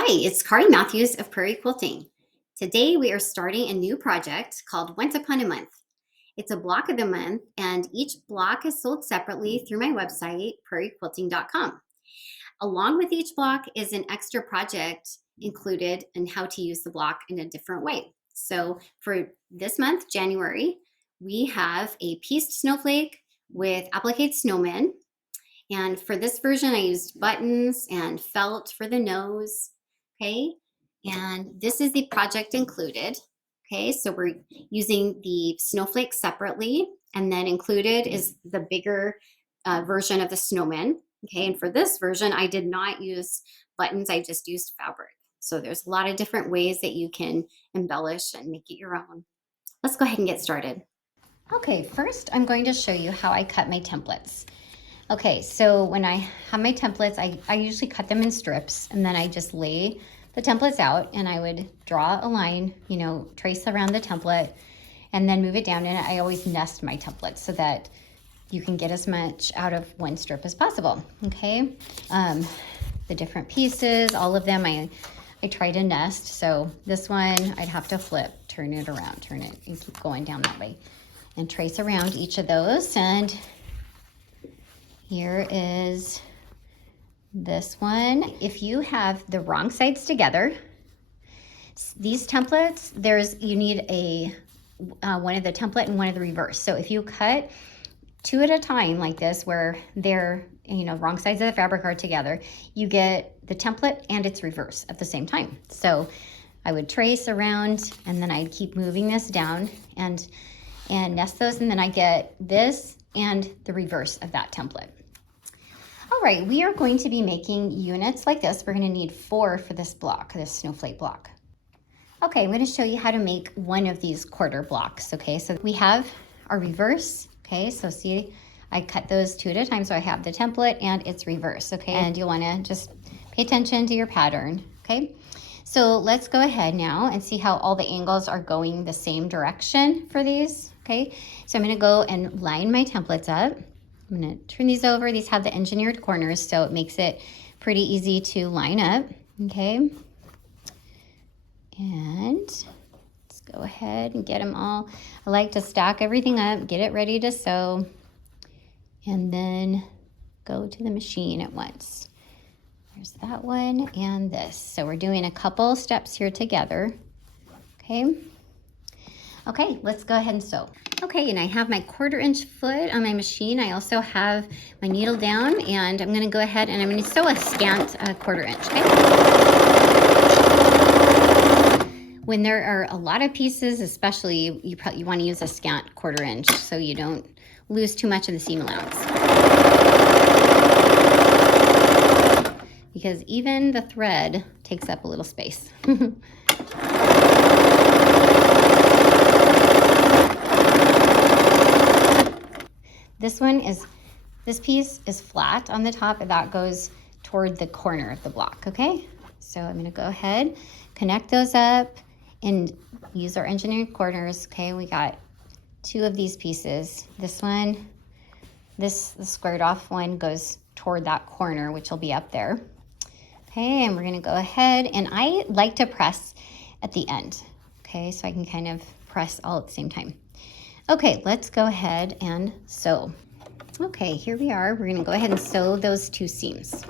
Hi, it's Kari Matthews of Prairie Quilting. Today we are starting a new project called Once Upon a Month. It's a block of the month, and each block is sold separately through my website, prairiequilting.com. Along with each block is an extra project included in how to use the block in a different way. So for this month, January, we have a pieced snowflake with applique snowmen. And for this version, I used buttons and felt for the nose. Okay. And this is the project included. Okay. So we're using the snowflake separately. And then included is the bigger version of the snowman. Okay. And for this version, I did not use buttons, I just used fabric. So there's a lot of different ways that you can embellish and make it your own. Let's go ahead and get started. Okay, first I'm going to show you how I cut my templates. Okay, so when I have my templates, I usually cut them in strips, and then I just lay the templates out, and I would draw a line, trace around the template, and then move it down. And I always nest my templates so that you can get as much out of one strip as possible. Okay, the different pieces, all of them, I try to nest. So this one, I'd have to flip, turn it around, turn it, and keep going down that way, and trace around each of those. And here is this one. If you have the wrong sides together, these templates, you need a one of the template and one of the reverse. So if you cut two at a time like this, where they're wrong sides of the fabric are together, you get the template and its reverse at the same time. So I would trace around, and then I'd keep moving this down and nest those, and then I get this and the reverse of that template. All right, we are going to be making units like this. We're going to need 4 for this block, this snowflake block. Okay, I'm going to show you how to make one of these quarter blocks. Okay, so we have our reverse. Okay, so see, I cut those 2 at a time, so I have the template and its reverse. Okay, and you'll want to just pay attention to your pattern. Okay, so let's go ahead now and see how all the angles are going the same direction for these. Okay, so I'm going to go and line my templates up. I'm going to turn these over. These have the engineered corners, so it makes it pretty easy to line up. Okay. And let's go ahead and get them all. I like to stack everything up, get it ready to sew, and then go to the machine at once. There's that one and this. So we're doing a couple steps here together. Okay. Okay, let's go ahead and sew. Okay, and I have my 1/4 inch foot on my machine. I also have my needle down, and I'm gonna go ahead and I'm gonna sew a scant 1/4 inch, okay? When there are a lot of pieces, especially, you wanna use a scant 1/4 inch so you don't lose too much of the seam allowance. Because even the thread takes up a little space. This piece is flat on the top, and that goes toward the corner of the block, okay? So I'm gonna go ahead, connect those up, and use our engineered corners, okay? We got 2 of these pieces. This one, the squared off one goes toward that corner, which will be up there. Okay, and we're gonna go ahead, and I like to press at the end, okay? So I can kind of press all at the same time. Okay, let's go ahead and sew. Okay, here we are. We're gonna go ahead and sew those 2 seams.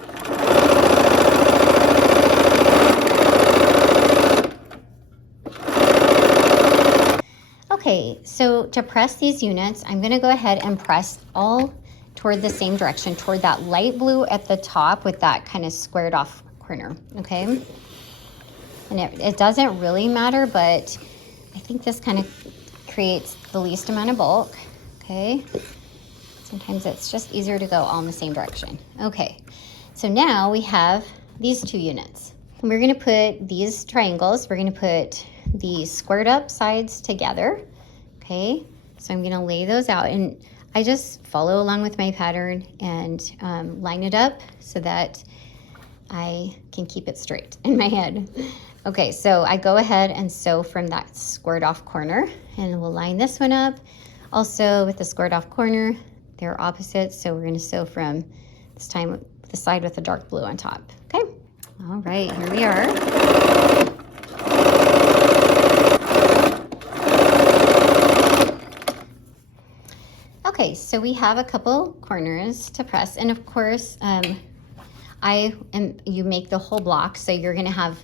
Okay, so to press these units, I'm gonna go ahead and press all toward the same direction, toward that light blue at the top with that kind of squared off corner, okay? And it doesn't really matter, but I think this kind of creates the least amount of bulk, okay? Sometimes it's just easier to go all in the same direction. Okay, so now we have these 2 units. And we're gonna put these triangles, we're gonna put the squared up sides together, okay? So I'm gonna lay those out, and I just follow along with my pattern and line it up so that I can keep it straight in my head. Okay, so I go ahead and sew from that squared off corner, and we'll line this one up. Also with the squared off corner, they're opposites, so we're gonna sew from this time the side with the dark blue on top, okay? All right, here we are. Okay, so we have a couple corners to press, and of course, you make the whole block, so you're gonna have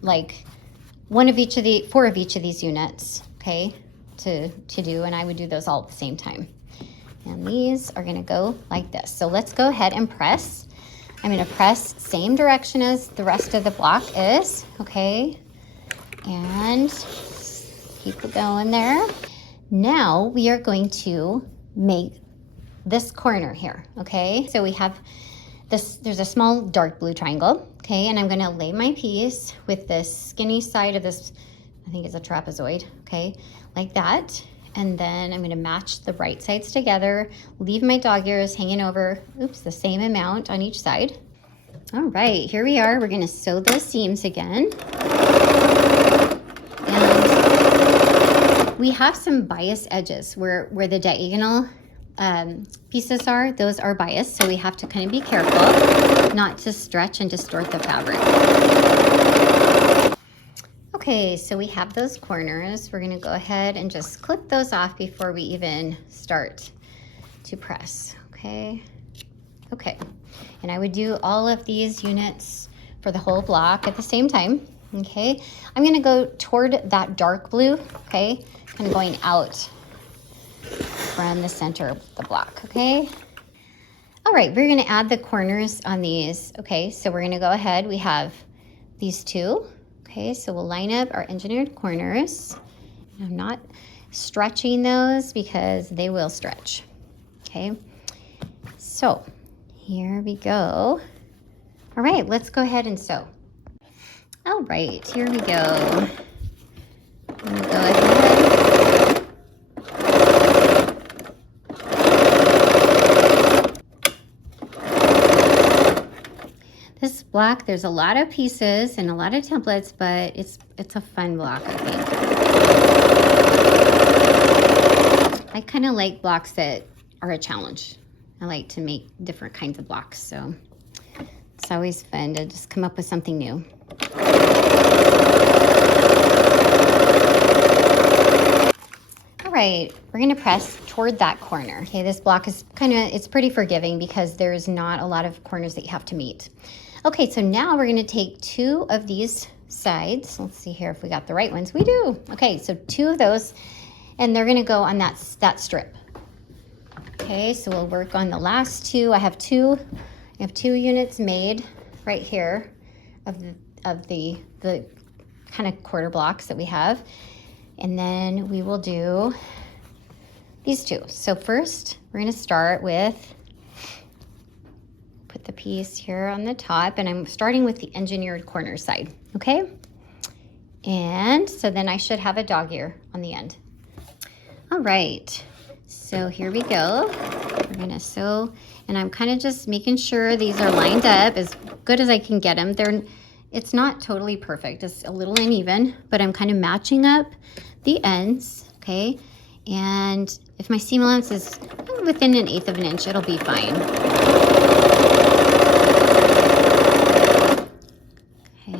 like four of each of these units, okay, to do, and I would do those all at the same time. And these are gonna go like this. So let's go ahead and press. I'm gonna press same direction as the rest of the block is, okay? And keep it going there. Now we are going to make this corner here, okay? So we have this, there's a small dark blue triangle, okay? And I'm gonna lay my piece with this skinny side of this, I think it's a trapezoid, okay? Like that. And then I'm gonna match the right sides together, leave my dog ears hanging over, oops, the same amount on each side. All right, here we are. We're gonna sew those seams again. And we have some bias edges where the diagonal pieces are, those are biased, so we have to kind of be careful not to stretch and distort the fabric. Okay, so we have those corners. We're gonna go ahead and just clip those off before we even start to press, okay? Okay, and I would do all of these units for the whole block at the same time, okay? I'm gonna go toward that dark blue, okay? Kind of going out from the center of the block, okay? All right, we're gonna add the corners on these, okay? So we're gonna go ahead, we have these two, okay? So we'll line up our engineered corners. I'm not stretching those because they will stretch, okay? So here we go. All right, let's go ahead and sew. All right, here we go. Go ahead. This block, there's a lot of pieces and a lot of templates, but it's a fun block, I think. I kind of like blocks that are a challenge. I like to make different kinds of blocks, so it's always fun to just come up with something new. All right, we're gonna press toward that corner. Okay, this block is it's pretty forgiving because there's not a lot of corners that you have to meet. Okay, so now we're gonna take two of these sides. Let's see here if we got the right ones. We do. Okay, so two of those, and they're gonna go on that strip. Okay, so we'll work on the last two. I have two units made right here of the kind of quarter blocks that we have. And then we will do these two. So first, we're gonna start with, put the piece here on the top, and I'm starting with the engineered corner side, okay? And so then I should have a dog ear on the end. All right, so here we go. We're gonna sew, and I'm kind of just making sure these are lined up as good as I can get them. It's not totally perfect, it's a little uneven, but I'm kind of matching up the ends, okay? And if my seam allowance is within 1/8 of an inch, it'll be fine. Okay.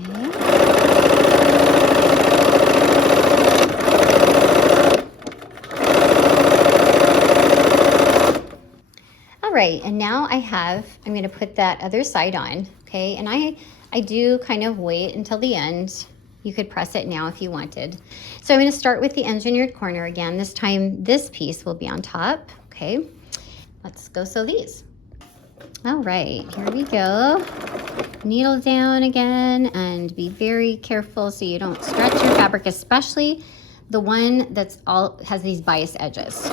All right, and now I'm gonna put that other side on, okay? And I do kind of wait until the end. You could press it now if you wanted. So I'm gonna start with the engineered corner again. This time, this piece will be on top, okay? Let's go sew these. All right, here we go. Needle down again and be very careful so you don't stretch your fabric, especially the one has these bias edges.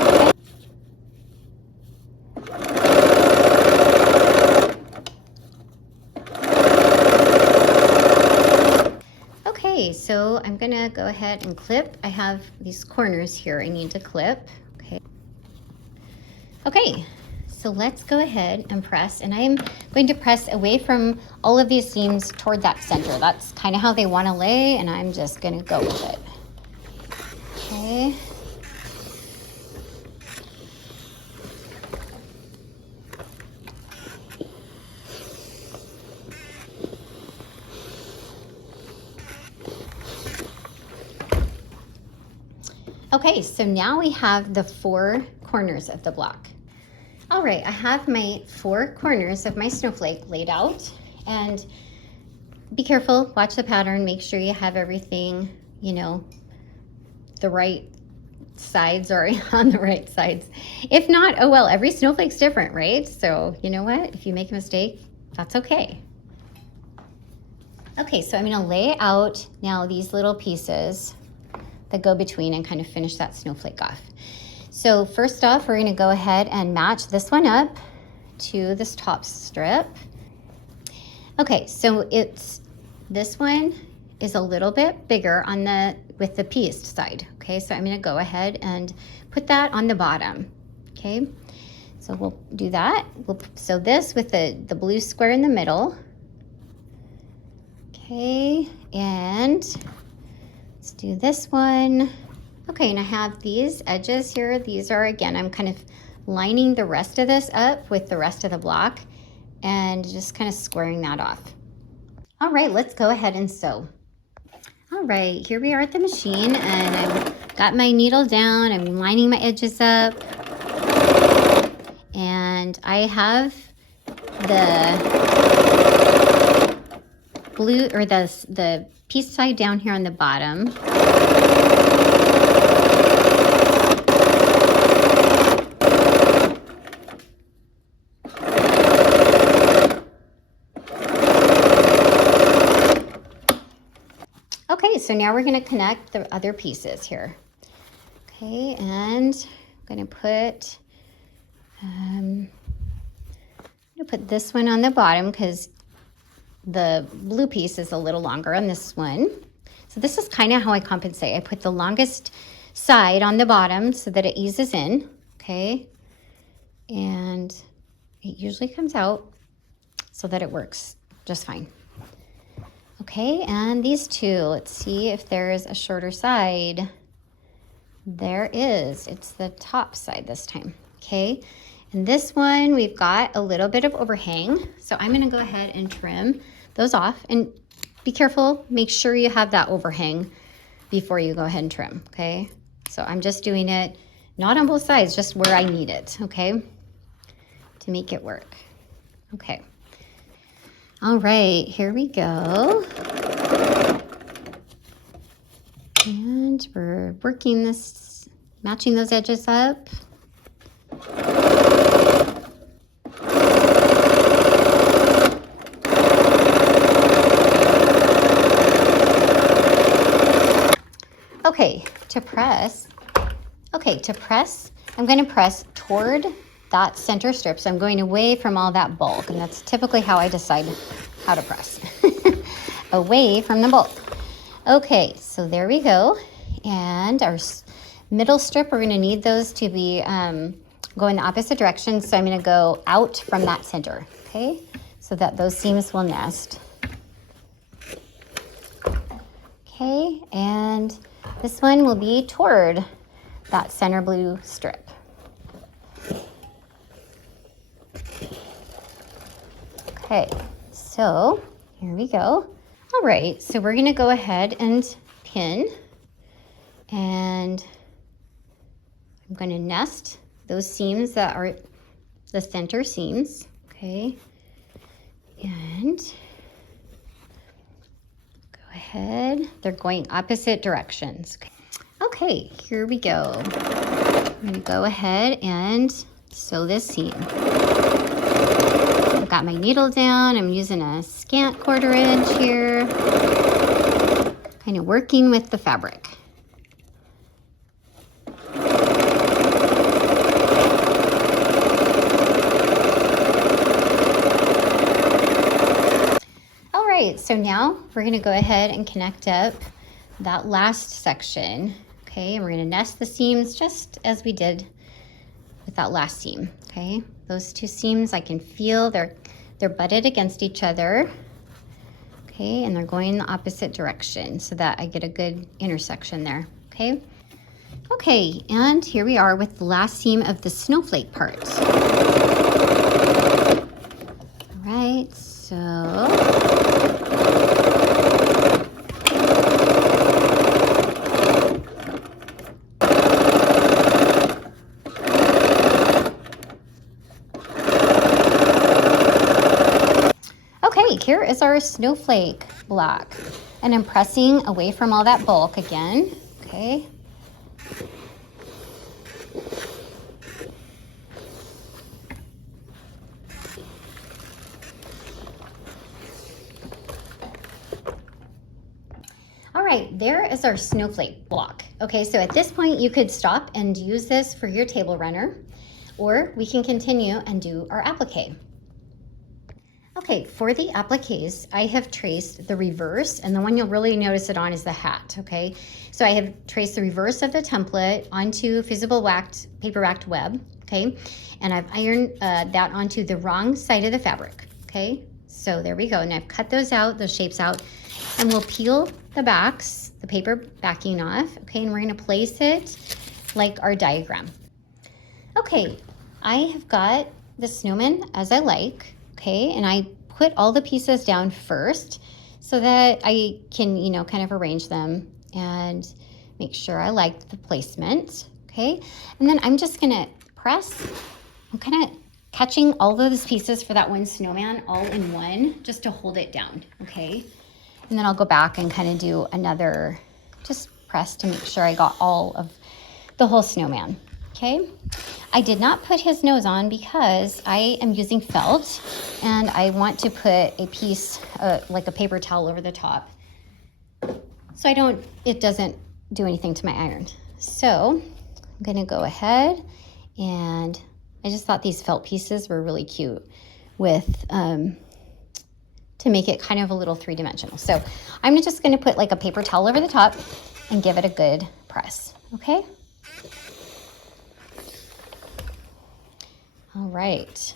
Okay, so I'm gonna go ahead and clip. I have these corners here I need to clip, okay. Okay, so let's go ahead and press, and I'm going to press away from all of these seams toward that center. That's kind of how they want to lay, and I'm just gonna go with it. Okay. Okay, so now we have the 4 corners of the block. All right, I have my 4 corners of my snowflake laid out, and be careful, watch the pattern, make sure you have everything, you know, the right sides or on the right sides. If not, oh well, every snowflake's different, right? So you know what, if you make a mistake, that's okay. Okay, so I'm gonna lay out now these little pieces that go between and kind of finish that snowflake off. So first off, we're gonna go ahead and match this one up to this top strip. Okay, so this one is a little bit bigger on with the pieced side. Okay, so I'm gonna go ahead and put that on the bottom. Okay, so we'll do that. So this with the blue square in the middle. Okay, and let's do this one. Okay, and I have these edges here. These are, again, I'm kind of lining the rest of this up with the rest of the block and just kind of squaring that off. All right, let's go ahead and sew. All right, here we are at the machine, and I've got my needle down. I'm lining my edges up, and I have the blue or the piece side down here on the bottom. Okay, so now we're going to connect the other pieces here. Okay, and I'm going to put this one on the bottom because the blue piece is a little longer on this one. So this is kind of how I compensate. I put the longest side on the bottom so that it eases in, okay? And it usually comes out so that it works just fine. Okay, and these two, let's see if there's a shorter side. There is. It's the top side this time, okay? And this one, we've got a little bit of overhang, so I'm gonna go ahead and trim those off. And be careful, make sure you have that overhang before you go ahead and trim, okay? So I'm just doing it, not on both sides, just where I need it, okay? To make it work. Okay. All right, here we go. And we're working this, matching those edges up. Okay, to press, I'm going to press toward that center strip. So I'm going away from all that bulk, and that's typically how I decide how to press. Away from the bulk. Okay, so there we go. And our middle strip, we're going to need those to be go in the opposite direction. So I'm going to go out from that center, okay? So that those seams will nest. Okay, and this one will be toward that center blue strip. Okay, so here we go. All right, so we're gonna go ahead and pin, and I'm gonna nest those seams that are the center seams, okay? And go ahead, they're going opposite directions. Okay, here we go. I'm gonna go ahead and sew this seam. I've got my needle down. I'm using a scant 1/4 inch here, kind of working with the fabric. All right, so now we're gonna go ahead and connect up that last section, okay? And we're gonna nest the seams just as we did with that last seam, okay? Those two seams, I can feel they're butted against each other, okay? And they're going in the opposite direction so that I get a good intersection there, okay? Okay, and here we are with the last seam of the snowflake part. All right, so here is our snowflake block. And I'm pressing away from all that bulk again, okay? All right, there is our snowflake block. Okay, so at this point you could stop and use this for your table runner, or we can continue and do our applique. Okay, for the appliques, I have traced the reverse, and the one you'll really notice it on is the hat, okay? So I have traced the reverse of the template onto fusible paper wrapped web, okay? And I've ironed that onto the wrong side of the fabric, okay? So there we go, and I've cut those shapes out, and we'll peel the backs, the paper backing off, okay? And we're gonna place it like our diagram. Okay, I have got the snowman as I like, okay? And I put all the pieces down first so that I can, kind of arrange them and make sure I like the placement, okay? And then I'm just gonna press, I'm kind of catching all of those pieces for that one snowman all in one just to hold it down, okay? And then I'll go back and kind of do another, just press to make sure I got all of the whole snowman, okay? I did not put his nose on because I am using felt and I want to put a piece, like a paper towel over the top. So it doesn't do anything to my iron. So I'm gonna go ahead, and I just thought these felt pieces were really cute with, to make it kind of a little three-dimensional. So I'm just gonna put like a paper towel over the top and give it a good press, okay? All right,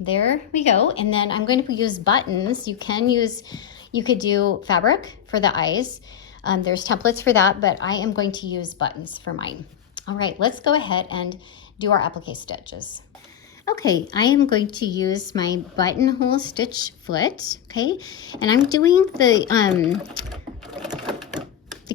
there we go. And then I'm going to use buttons. You could do fabric for the eyes. There's templates for that, but I am going to use buttons for mine. All right, let's go ahead and do our applique stitches. Okay, I am going to use my buttonhole stitch foot, okay? And I'm doing the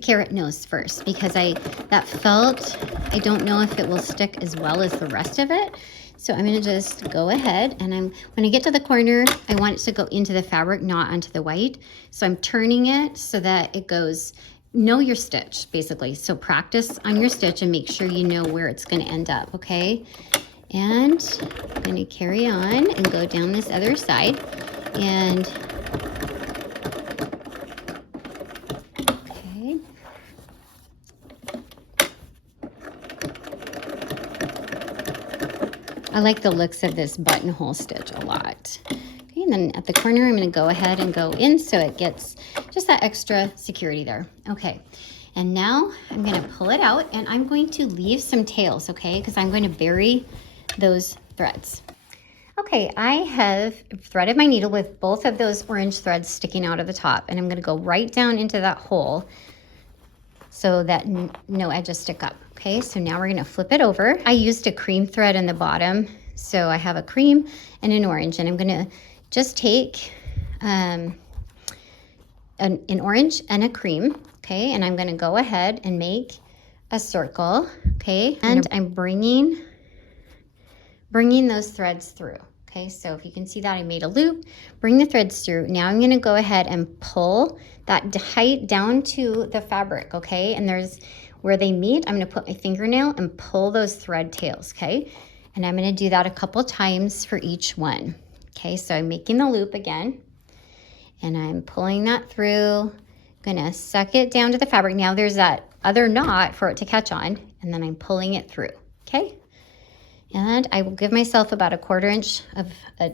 carrot nose first because that felt, I don't know if it will stick as well as the rest of it. So I'm gonna just go ahead, and when I get to the corner, I want it to go into the fabric, not onto the white. So I'm turning it so that it goes, know your stitch, basically. So practice on your stitch and make sure you know where it's gonna end up, okay? And I'm gonna carry on and go down this other side, and okay. I like the looks of this buttonhole stitch a lot. Okay, and then at the corner, I'm gonna go ahead and go in so it gets just that extra security there. Okay, and now I'm gonna pull it out, and I'm going to leave some tails, okay? Because I'm going to bury those threads. Okay, I have threaded my needle with both of those orange threads sticking out of the top, and I'm gonna go right down into that hole so that no edges stick up. Okay, so now we're gonna flip it over. I used a cream thread in the bottom, so I have a cream and an orange, and I'm gonna just take an orange and a cream, okay, and I'm gonna go ahead and make a circle, okay, and I'm bringing those threads through. Okay, so if you can see that I made a loop, bring the threads through. Now I'm gonna go ahead and pull that height down to the fabric, okay? And there's where they meet, I'm gonna put my fingernail and pull those thread tails, okay? And I'm gonna do that a couple times for each one. Okay, so I'm making the loop again, and I'm pulling that through, gonna suck it down to the fabric. Now there's that other knot for it to catch on, and then I'm pulling it through, okay? And I will give myself about 1/4 inch of a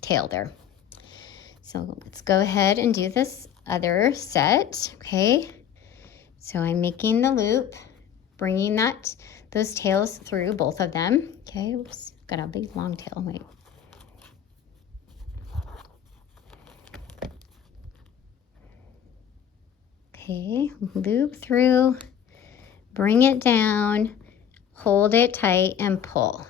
tail there. So let's go ahead and do this other set, okay? So I'm making the loop, bringing those tails through, both of them. Okay, oops, got a big long tail, wait. Okay, loop through, bring it down, hold it tight, and pull.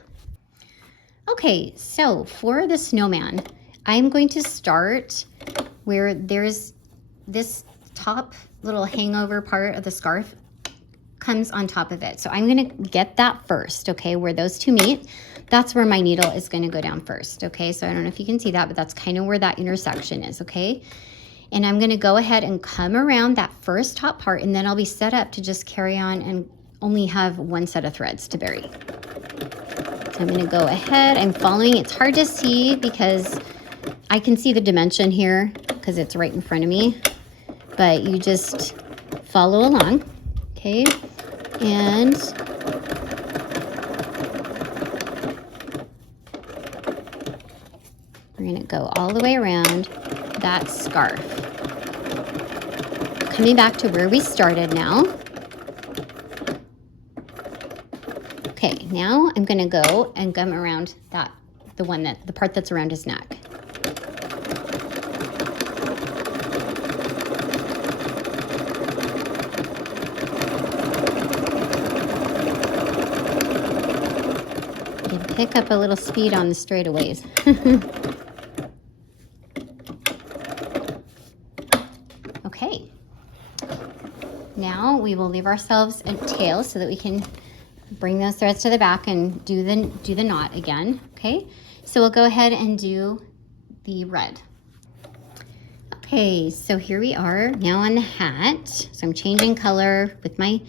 Okay, so for the snowman, I'm going to start where there's this top little hangover part of the scarf comes on top of it. So I'm gonna get that first, okay, where those two meet. That's where my needle is gonna go down first, okay? So I don't know if you can see that, but that's kind of where that intersection is, okay? And I'm gonna go ahead and come around that first top part, and then I'll be set up to just carry on and only have one set of threads to bury. So I'm gonna go ahead, I'm following. It's hard to see because I can see the dimension here because it's right in front of me, but you just follow along, okay? And we're gonna go all the way around that scarf. Coming back to where we started now. Okay, now I'm gonna go and come around that, the part that's around his neck. You can pick up a little speed on the straightaways. Okay, now we will leave ourselves a tail so that we can bring those threads to the back and do the knot again, okay? So we'll go ahead and do the red. Okay, so here we are now on the hat. So I'm changing color with my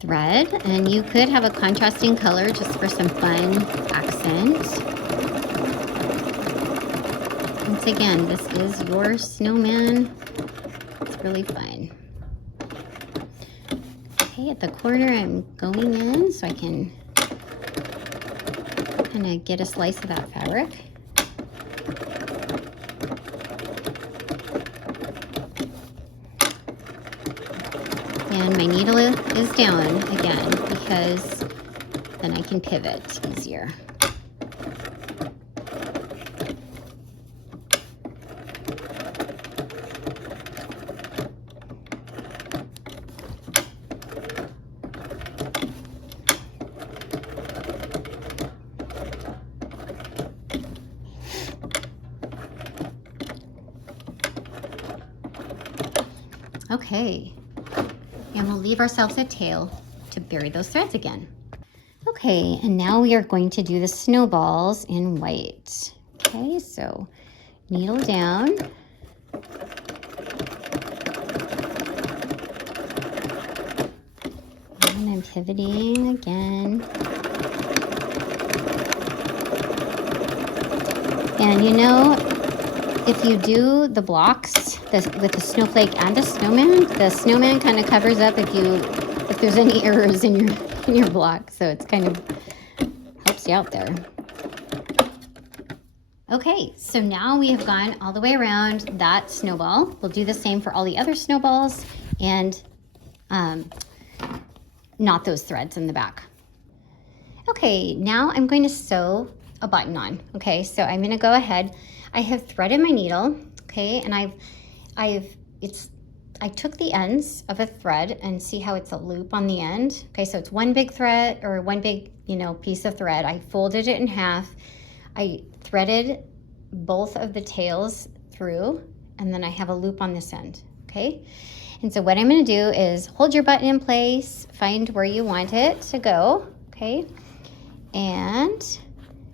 thread, and you could have a contrasting color just for some fun accent. Once again, this is your snowman. It's really fun. Okay, at the corner I'm going in so I can kind of get a slice of that fabric. And my needle is down again because then I can pivot easier. Okay, and we'll leave ourselves a tail to bury those threads again. Okay, and now we are going to do the snowballs in white. Okay, so needle down. And I'm pivoting again. And you know, if you do the blocks with the snowflake and the snowman kind of covers up if there's any errors in your block. So it's kind of helps you out there. Okay, so now we have gone all the way around that snowball. We'll do the same for all the other snowballs and knot those threads in the back. Okay, now I'm going to sew a button on. Okay, so I'm going to go ahead. I have threaded my needle, okay, and I took the ends of a thread and see how it's a loop on the end. Okay, so it's one big thread or one big, piece of thread. I folded it in half. I threaded both of the tails through, and then I have a loop on this end, okay? And so what I'm gonna do is hold your button in place, find where you want it to go, okay? And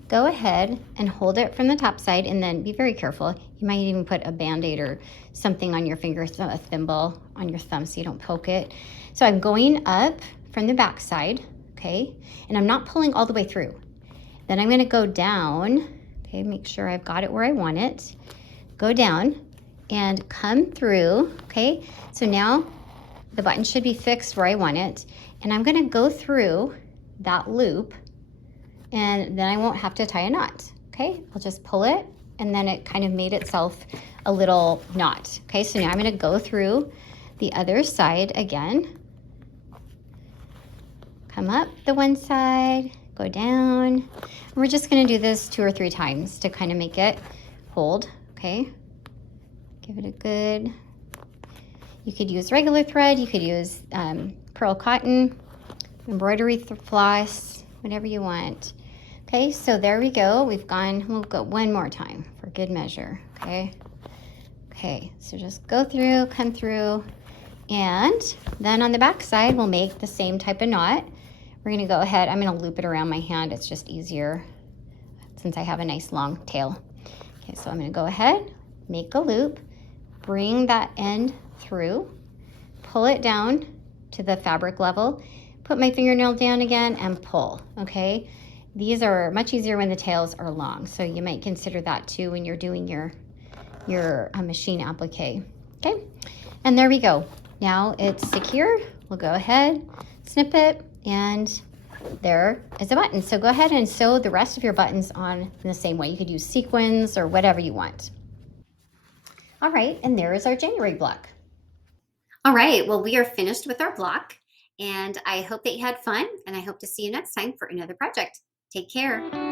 go ahead and hold it from the top side, and then be very careful. You might even put a Band-Aid or something on your finger, a thimble on your thumb so you don't poke it. So I'm going up from the back side, okay? And I'm not pulling all the way through. Then I'm gonna go down, okay, make sure I've got it where I want it. Go down and come through, okay? So now the button should be fixed where I want it. And I'm gonna go through that loop, and then I won't have to tie a knot, okay? I'll just pull it, and then it kind of made itself a little knot, okay? So now I'm gonna go through the other side again. Come up the one side, go down. And we're just gonna do this 2 or 3 times to kind of make it hold, okay? Give it a good, you could use regular thread, you could use pearl cotton, embroidery floss, whatever you want. Okay, so there we go. We'll go one more time for good measure, okay? Okay, so just go through, come through, And then on the back side, we'll make the same type of knot. We're gonna go ahead, I'm gonna loop it around my hand. It's just easier since I have a nice long tail. Okay, so I'm gonna go ahead, make a loop, bring that end through, pull it down to the fabric level, put my fingernail down again and pull, okay? These are much easier when the tails are long, so you might consider that too when you're doing your machine applique, okay? And there we go. Now it's secure. We'll go ahead, snip it, and there is a button. So go ahead and sew the rest of your buttons on in the same way. You could use sequins or whatever you want. All right, and there is our January block. All right, well, we are finished with our block, and I hope that you had fun, and I hope to see you next time for another project. Take care.